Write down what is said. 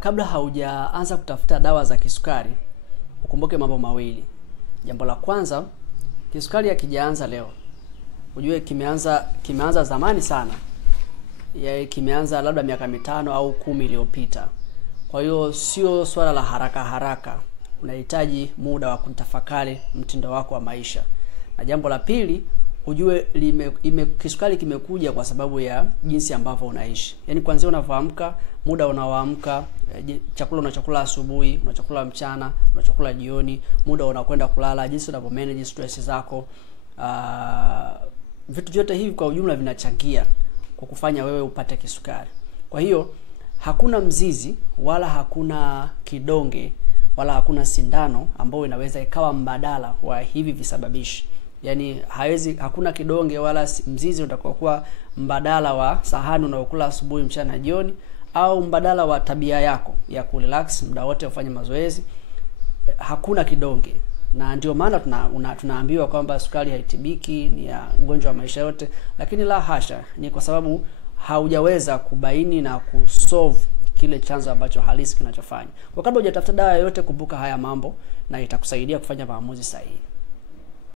Kabla haujaanza kutafuta dawa za kisukari, ukumbuke mambo mawili. Jambo la kwanza, kisukari hakijaanza leo. Ujue kimeanza zamani sana. Kimeanza labda miaka 5 au 10 iliyopita. Kwa hiyo sio swala la haraka haraka. Unahitaji muda wa kutafakari mtindo wako wa maisha. Na jambo la pili, ujue kisukari kimekuja kwa sababu ya jinsi ambavyo unaishi. Yaani kuanzia unavyoamka, muda unaoamka, chakula unachokula asubuhi, unachokula mchana, unachokula jioni, muda unakwenda kulala, jinsi unavyomanage stress zako. Vitu vyote hivi kwa ujumla vinachangia kwa kufanya wewe upate kisukari. Kwa hiyo hakuna mzizi wala hakuna kidonge wala hakuna sindano ambayo inaweza ikawa mbadala wa hivi visababishi. Yaani hakuna kidonge wala mzizi utakokuwa mbadala wa sahani unayokula asubuhi, mchana, jioni, au mbadala wa tabia yako ya kurelax muda wote ufanye mazoezi. Hakuna kidonge. Na ndio maana tunaambiwa kwamba sukari haitibiki, ni ya ugonjwa wa maisha yote, lakini la hasha, ni kwa sababu haujaweza kubaini na kusolve kile chanzo ambacho halisi kinachofanya. Kwa kabla hujatafuta dawa yoyote, kumbuka haya mambo na itakusaidia kufanya maamuzi sahihi.